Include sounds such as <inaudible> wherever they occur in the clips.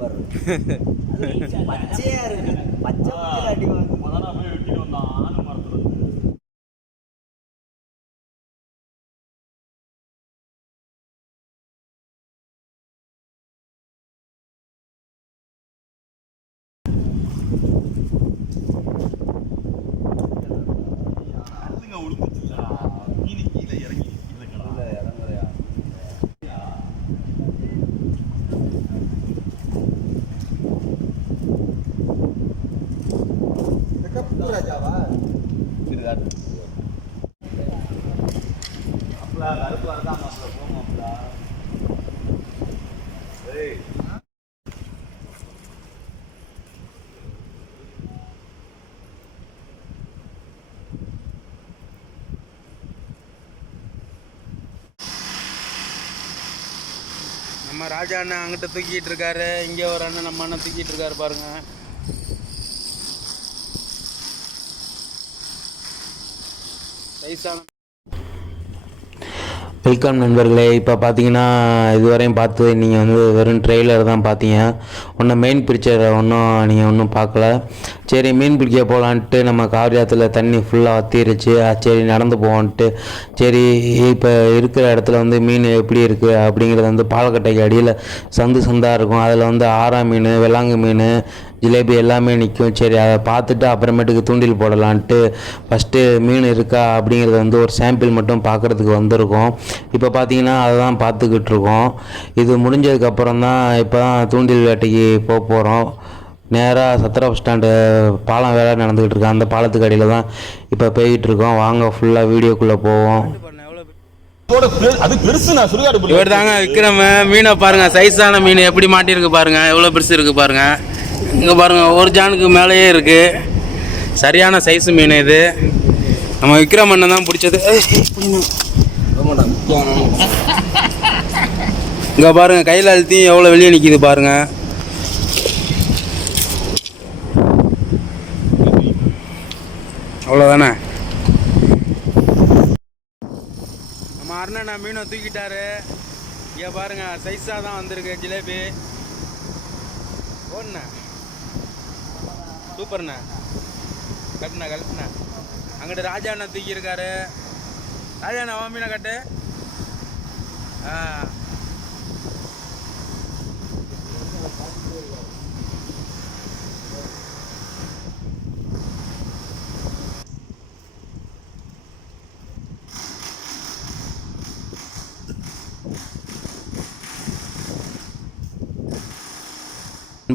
பாரு பச்சையா இருக்கு பச்சை பச்சை அடி வாங்கு. முதல்ல போய் வெட்டிட்டு வந்தான் ஆணு மரத்துல இருந்து கல்லுங்க உளுந்துச்சுடா. மீன் கீழே இறங்கி நிக்குதுங்கடா. மாப்பிள, கருப்பு வரதான் மாப்பிள, போ மாப்பிள. ஏய். நம்ம ராஜா அண்ணன் அங்கிட்ட தூக்கிட்டு இருக்காரு இங்கே ஒரு அண்ணன் நம்ம அண்ணன் தூக்கிட்டு இருக்காரு பாருங்க சைஸான வெல்கம் நண்பர்களே இப்போ பார்த்தீங்கன்னா இதுவரையும் பார்த்து நீங்கள் வந்து வெறும் ட்ரெய்லர் தான் பார்த்தீங்க ஒன்றும் மெயின் பிக்சரை ஒன்றும் நீங்கள் ஒன்றும் பார்க்கல. சரி மீன் பிடிக்க போகலான்ட்டு நம்ம காவிரியாத்தில் தண்ணி ஃபுல்லாக வத்திருச்சு. சரி நடந்து போவோன்ட்டு. சரி இப்போ இருக்கிற இடத்துல வந்து மீன் எப்படி இருக்குது அப்படிங்கிறது வந்து பாலக்கட்டைக்கு அடியில் சந்து சந்தாக இருக்கும். அதில் வந்து ஆரா மீன் வெள்ளாங்கு மீன் ஜிலேபி எல்லாமே நிற்கும் சரி அதை பார்த்துட்டு அப்புறமேட்டுக்கு தூண்டில் போடலான்ட்டு ஃபஸ்ட்டு மீன் இருக்கா அப்படிங்கிறத வந்து ஒரு சாம்பிள் மட்டும் பார்க்குறதுக்கு வந்திருக்கோம். இப்போ பார்த்தீங்கன்னா அதை தான் பார்த்துக்கிட்டு இருக்கோம் இது முடிஞ்சதுக்கப்புறம் தான் இப்போ தான் தூண்டில் வேட்டைக்கு போக போகிறோம் நேராக சத்திர பஸ் ஸ்டாண்டு பாலம் வேலை நடந்துக்கிட்டு இருக்கு அந்த பாலத்துக்கு அடியில் தான் இப்போ போய்கிட்டு இருக்கோம் வாங்க ஃபுல்லாக வீடியோக்குள்ளே போவோம். இவர் தாங்க விக்ரம் மீனை பாருங்க. சைஸான மீன் எப்படி மாட்டியிருக்கு பாருங்க. எவ்வளோ பெருசு இருக்கு பாருங்க. இங்கே பாருங்க ஒரு ஜானுக்கு மேலேயே இருக்கு. சரியான சைஸ் மீன் இது. நம்ம விக்ரம் அண்ணன் தான் பிடிச்சது. இங்கே பாருங்க கையில் அழுத்தி எவ்வளோ வெளியே நிற்கிது பாருங்க. அவ்வளோதானே நம்ம அருணண்ணா மீனை தூக்கிட்டாரு. இங்கே பாருங்க சைஸாக தான் வந்திருக்கு ஜிலேபி. ஓடுண்ணா சூப்பர்ண்ணா. கட்டுண்ணா கட்டுண்ணா அங்கிட்ட ராஜா அண்ணா தூக்கியிருக்காரு. ராஜா அண்ணா உன் கட்டு. ஆ.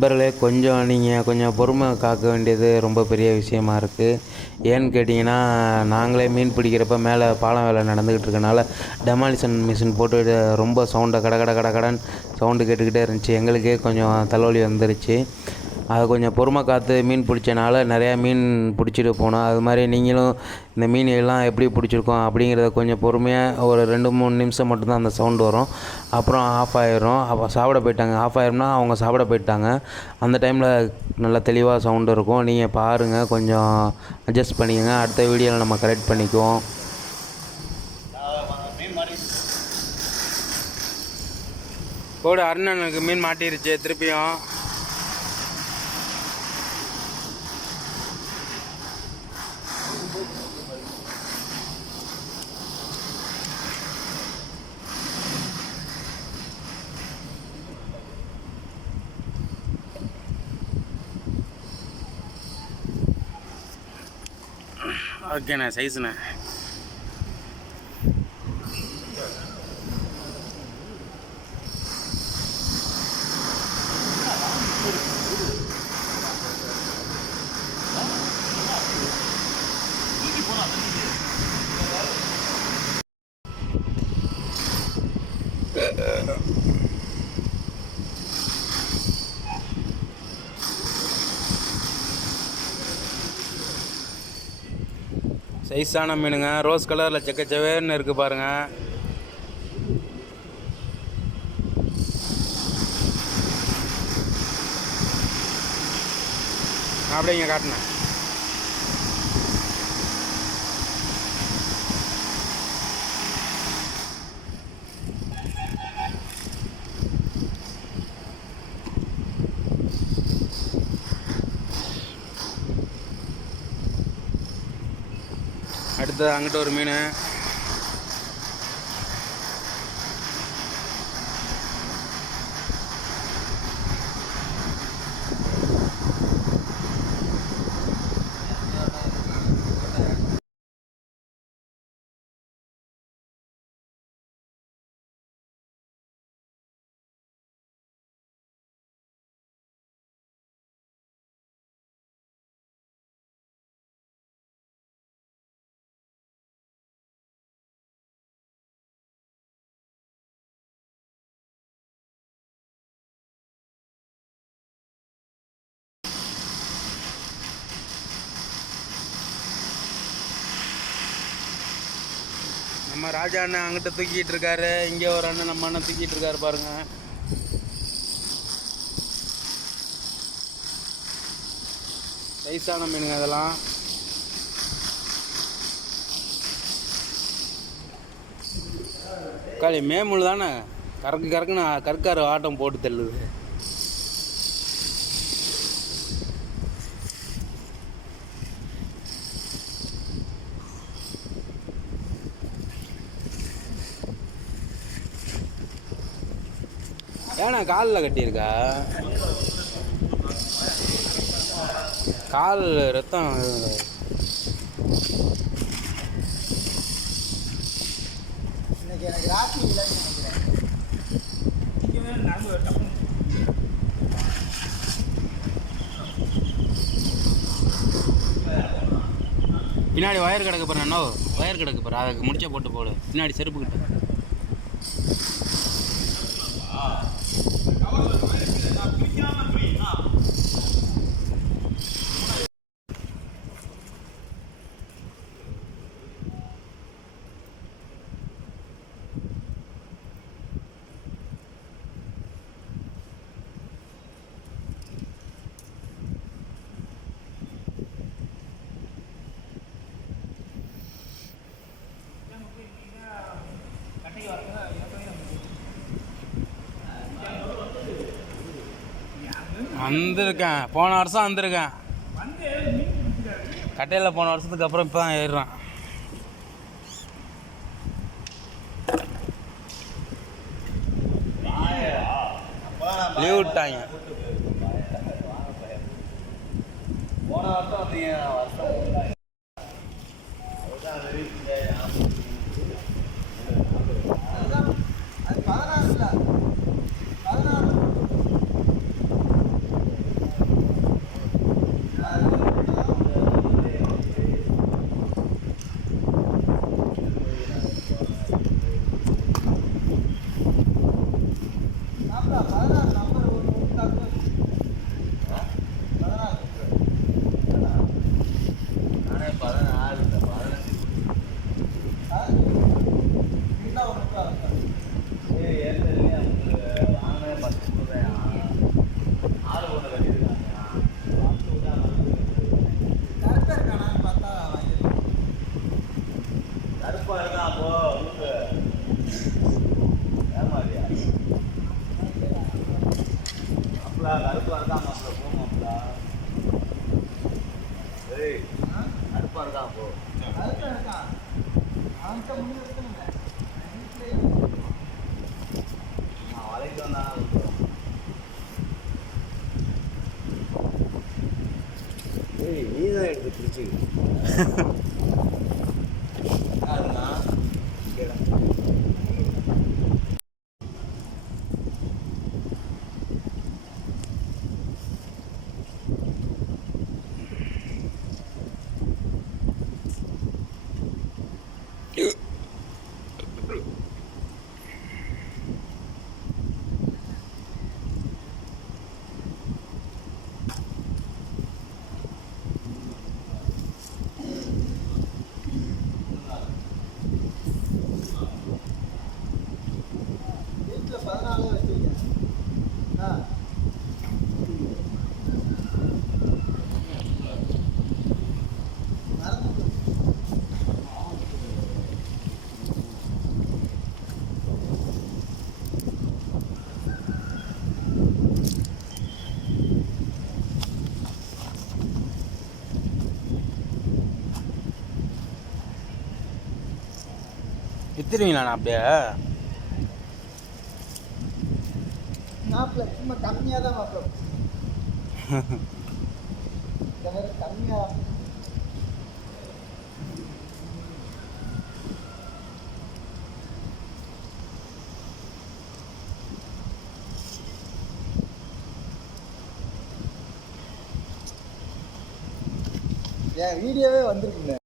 நண்பர்களே கொஞ்சம் நீங்கள் கொஞ்சம் பொறுமை காக்க வேண்டியது ரொம்ப பெரிய விஷயமா இருக்குது ஏன்னு கேட்டிங்கன்னா நாங்களே மீன் பிடிக்கிறப்ப மேலே பாலம் வேலை நடந்துக்கிட்டு இருக்கனால டெமாலிஷன் மிஷின் போட்டு ரொம்ப சவுண்டை கட கட கட கடன் சவுண்டு கேட்டுக்கிட்டே இருந்துச்சு. எங்களுக்கே கொஞ்சம் தலைவலி வந்துருச்சு. அதை கொஞ்சம் பொறுமை காத்து மீன் பிடிச்சனால நிறையா மீன் பிடிச்சிட்டு போனோம். அது மாதிரி நீங்களும் இந்த மீன் எல்லாம் எப்படி பிடிச்சிருக்கோம் அப்படிங்கிறத கொஞ்சம் பொறுமையாக ஒரு ரெண்டு மூணு நிமிஷம் மட்டும்தான் அந்த சவுண்டு வரும். அப்புறம் ஆஃப் ஆயிரும். அப்போ சாப்பிட போயிட்டாங்க. ஆஃப் ஆயிரும்னா அவங்க சாப்பிட போயிட்டாங்க. அந்த டைமில் நல்லா தெளிவாக சவுண்டு இருக்கும். நீங்கள் பாருங்கள் கொஞ்சம் அட்ஜஸ்ட் பண்ணிக்கங்க. அடுத்த வீடியோவில் நம்ம கரெக்ட் பண்ணிக்குவோம். போடு அருணனுக்கு மீன் மாட்டிருச்சு. திருப்பியும். ஓகேண்ணே சைஸ்ண்ணே சைஸான மீனுங்க. ரோஸ் கலரில் செக்கச்சவேர்னு இருக்குது பாருங்க. அப்படிங்க காட்டினேன் அங்கிட்ட ஒரு மீன் நம்ம ராஜா அண்ணன் அங்கிட்ட தூக்கிட்டு இருக்காரு. இங்கே ஒரு அண்ணன் நம்ம அண்ணன் தூக்கிட்டு இருக்காரு பாருங்க. சைஸான மீனுங்க அதெல்லாம். காளி மேமுள் தானே? கறக்கு கறக்குன்னு கற்கார ஆட்டம் போட்டு தள்ளுது. ஏண்ணா காலில் கட்டியிருக்கா? கால் ரத்தம் இன்னைக்கு எனக்கு ராசி இல்லைன்னு நினைக்கிறேன். பின்னாடி ஒயர் கிடக்கு பாரு அண்ணா. ஒயர் கிடக்கு பாரு. அதுக்கு முடிச்ச போட்டு போடு. பின்னாடி செருப்பு கிட்ட. வந்திருக்கேன். போன வருஷம் வந்திருக்கேன். கட்டையில் போன வருஷத்துக்கு அப்புறம் இப்போ தான் ஏறுறான். லீவ் விட்டாங்க. போன வருஷம் வந்தீங்க. கருப்பா இருக்கான் அப்போ? ஏமாதிரியா அப்பலா கருப்பா இருக்கான் வித்துருவீங்களா அப்படியே? மாப்பிள்ள சும்மா கம்மியாக தான் மாப்பிள்ள. இந்த மாதிரி கம்மியாக என் வீடியோவே வந்திருக்குங்க.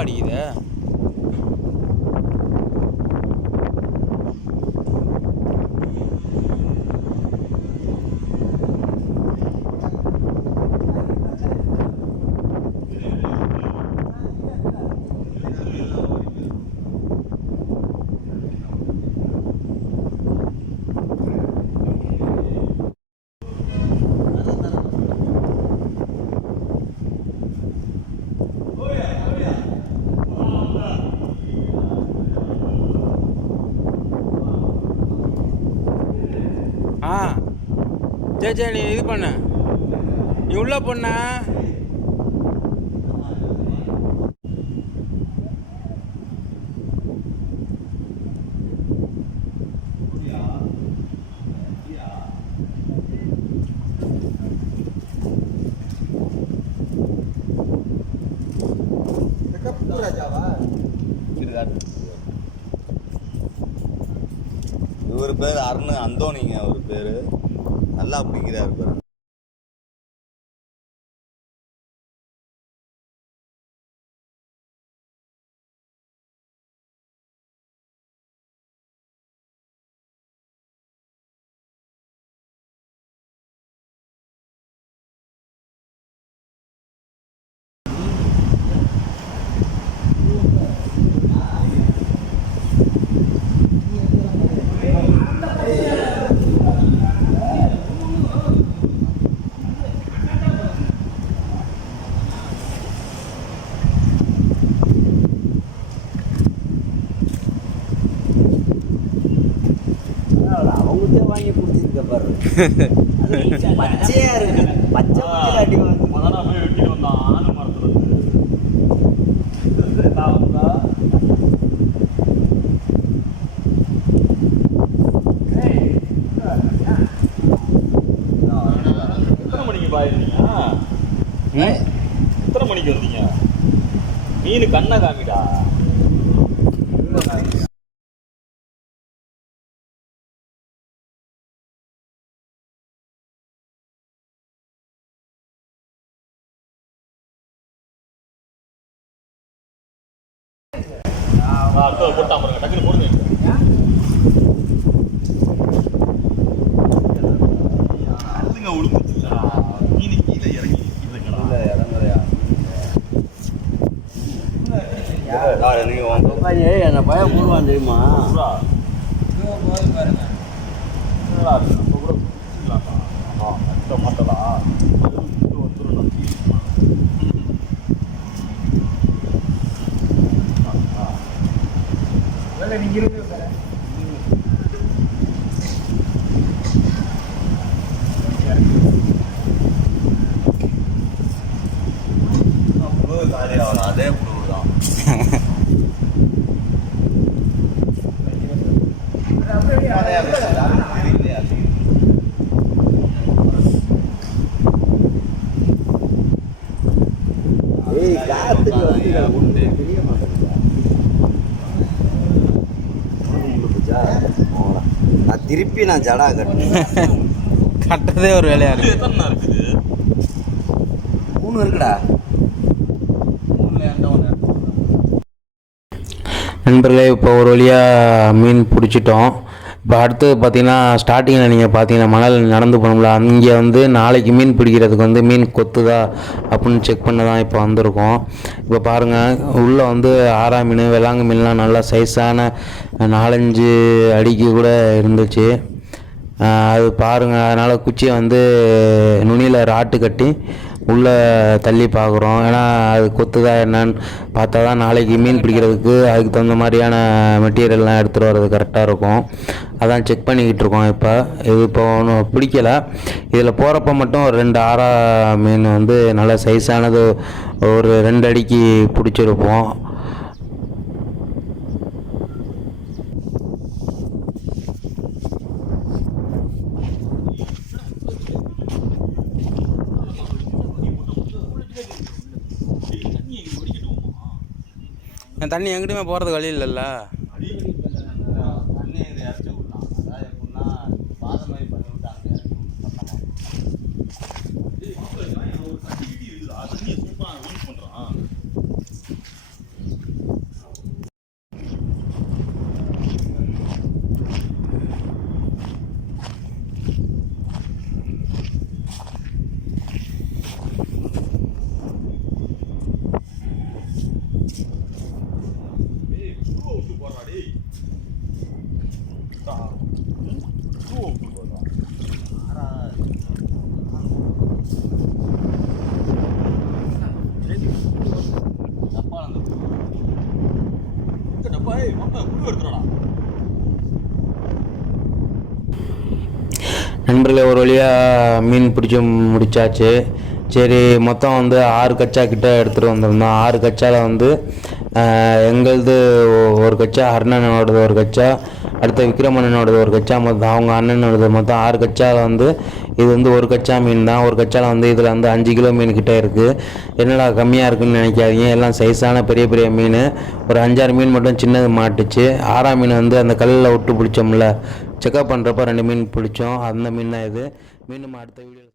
அடிக்குதே. ஆ. சரி சரி நீ இது பண்ண. நீ உள்ளே பண்ண ராஜாவா இவர் பேர் அருண் அந்தோனிங்க ஒரு பேர். நல்லா பிடிக்கிறார் பாருங்க <laughs> பச்சையா இருக்கு பச்சை பச்சை அடி. மதானா போய் வெட்டிட்டு வந்தான் ஆன மரத்துல எத்தனை மணிக்கு வந்தீங்க? மீன் கண்ணை காமிடா. அடுத்தது பாருங்க டக்குனு போடுங்க அதுங்க உளுந்துச்சுடா மீன் கீழே இறங்கி இருக்குதுங்கடா நீங்க வாங்க உட்காந்து, போடுவான் தெரியுமா பாருங்க என்னடா இருக்கு? நம்ம கூட பிடிச்சிக்கலாம்டா. ஆ, அடுத்த மாட்டலா அது வந்து வந்துரும் வேலை நீங்க இருந்து பாரு. அதே புழு தான் ஏய் காத்துக்கு வந்து ஒண்ணுமே தெரிய மாட்டேங்குதா நான் திருப்பி நான் ஜடா கட்டணும் <laughs> கட்டுறதே ஒரு வேலையாக இது எத்தனை இருக்குது? மூணு இருக்குடா. நண்பர்களே இப்போ ஒரு வழியாக மீன் பிடிச்சிட்டோம். இப்போ அடுத்தது பார்த்தீங்கன்னா ஸ்டார்டிங்கில் நீங்கள் பார்த்தீங்கன்னா மணல் நடந்து போனோம்ல அங்கே வந்து நாளைக்கு மீன் பிடிக்கிறதுக்கு வந்து மீன் கொத்துதா அப்படின்னு செக் பண்ண தான் இப்போ வந்திருக்கோம். இப்போ பாருங்கள் உள்ளே வந்து ஆறா மீன் வெள்ளாங்கு மீன்லாம் நல்லா சைஸான நாலஞ்சு அடிக்கு கூட இருந்துச்சு. அது பாருங்கள் அதனால் குச்சியை வந்து நுனியில் ராட்டு கட்டி உள்ளே தள்ளி பார்க்குறோம் ஏன்னா அது கொத்துதா என்னன்னு பார்த்தா தான் நாளைக்கு மீன் பிடிக்கிறதுக்கு அதுக்கு தகுந்த மாதிரியான மெட்டீரியல்லாம் எடுத்துகிட்டு வர்றது கரெக்டாக இருக்கும். அதான் செக் பண்ணிக்கிட்டு இருக்கோம் இப்போ. இது இப்போ ஒன்றும் பிடிக்கல. இதில் போகிறப்ப மட்டும் ஒரு ரெண்டு ஆறா மீன் வந்து நல்ல சைஸானது ஒரு ரெண்டு அடிக்கு பிடிச்சிருப்போம். தண்ணி எங்கிட்டுமே போகிறது வழி இல்லைல்ல தண்ணி இதை இறச்சி விடலாம் அதாவது எப்படின்னா பாதை மாதிரி பண்ணி விட்டாங்க டப்பா ஏய் வாங்க புழு எடுத்துடா நண்பர்களே ஒரு வழியாக மீன் பிடிச்சி முடிச்சாச்சு. சரி மொத்தம் வந்து ஆறு கச்சா கிட்ட எடுத்துகிட்டு வந்திருந்தோம். ஆறு கச்சாவில் வந்து எங்களது ஒரு கச்சா அருணனோடது ஒரு கச்சா அடுத்த விக்ரமண்ணனோடது ஒரு கச்சா மொத்தம் அவங்க அண்ணனோடது மொத்தம் ஆறு கச்சாவில் வந்து இது வந்து ஒரு கச்சா மீன் தான். ஒரு கச்சாவில் வந்து இதில் வந்து அஞ்சு கிலோ மீன் கிட்டே இருக்குது என்னடா கம்மியாக இருக்குன்னு நினைக்காதீங்க. எல்லாம் சைஸான பெரிய பெரிய மீன். ஒரு அஞ்சாறு மீன் மட்டும் சின்னது மாட்டுச்சு. ஆறாம் மீன் வந்து அந்த கல்லில் விட்டு பிடிச்சோம்ல. செக்அப் பண்ணுறப்ப ரெண்டு மீன் பிடிச்சோம். அந்த மீன் தான் இது. மீன் அடுத்த வீடியோ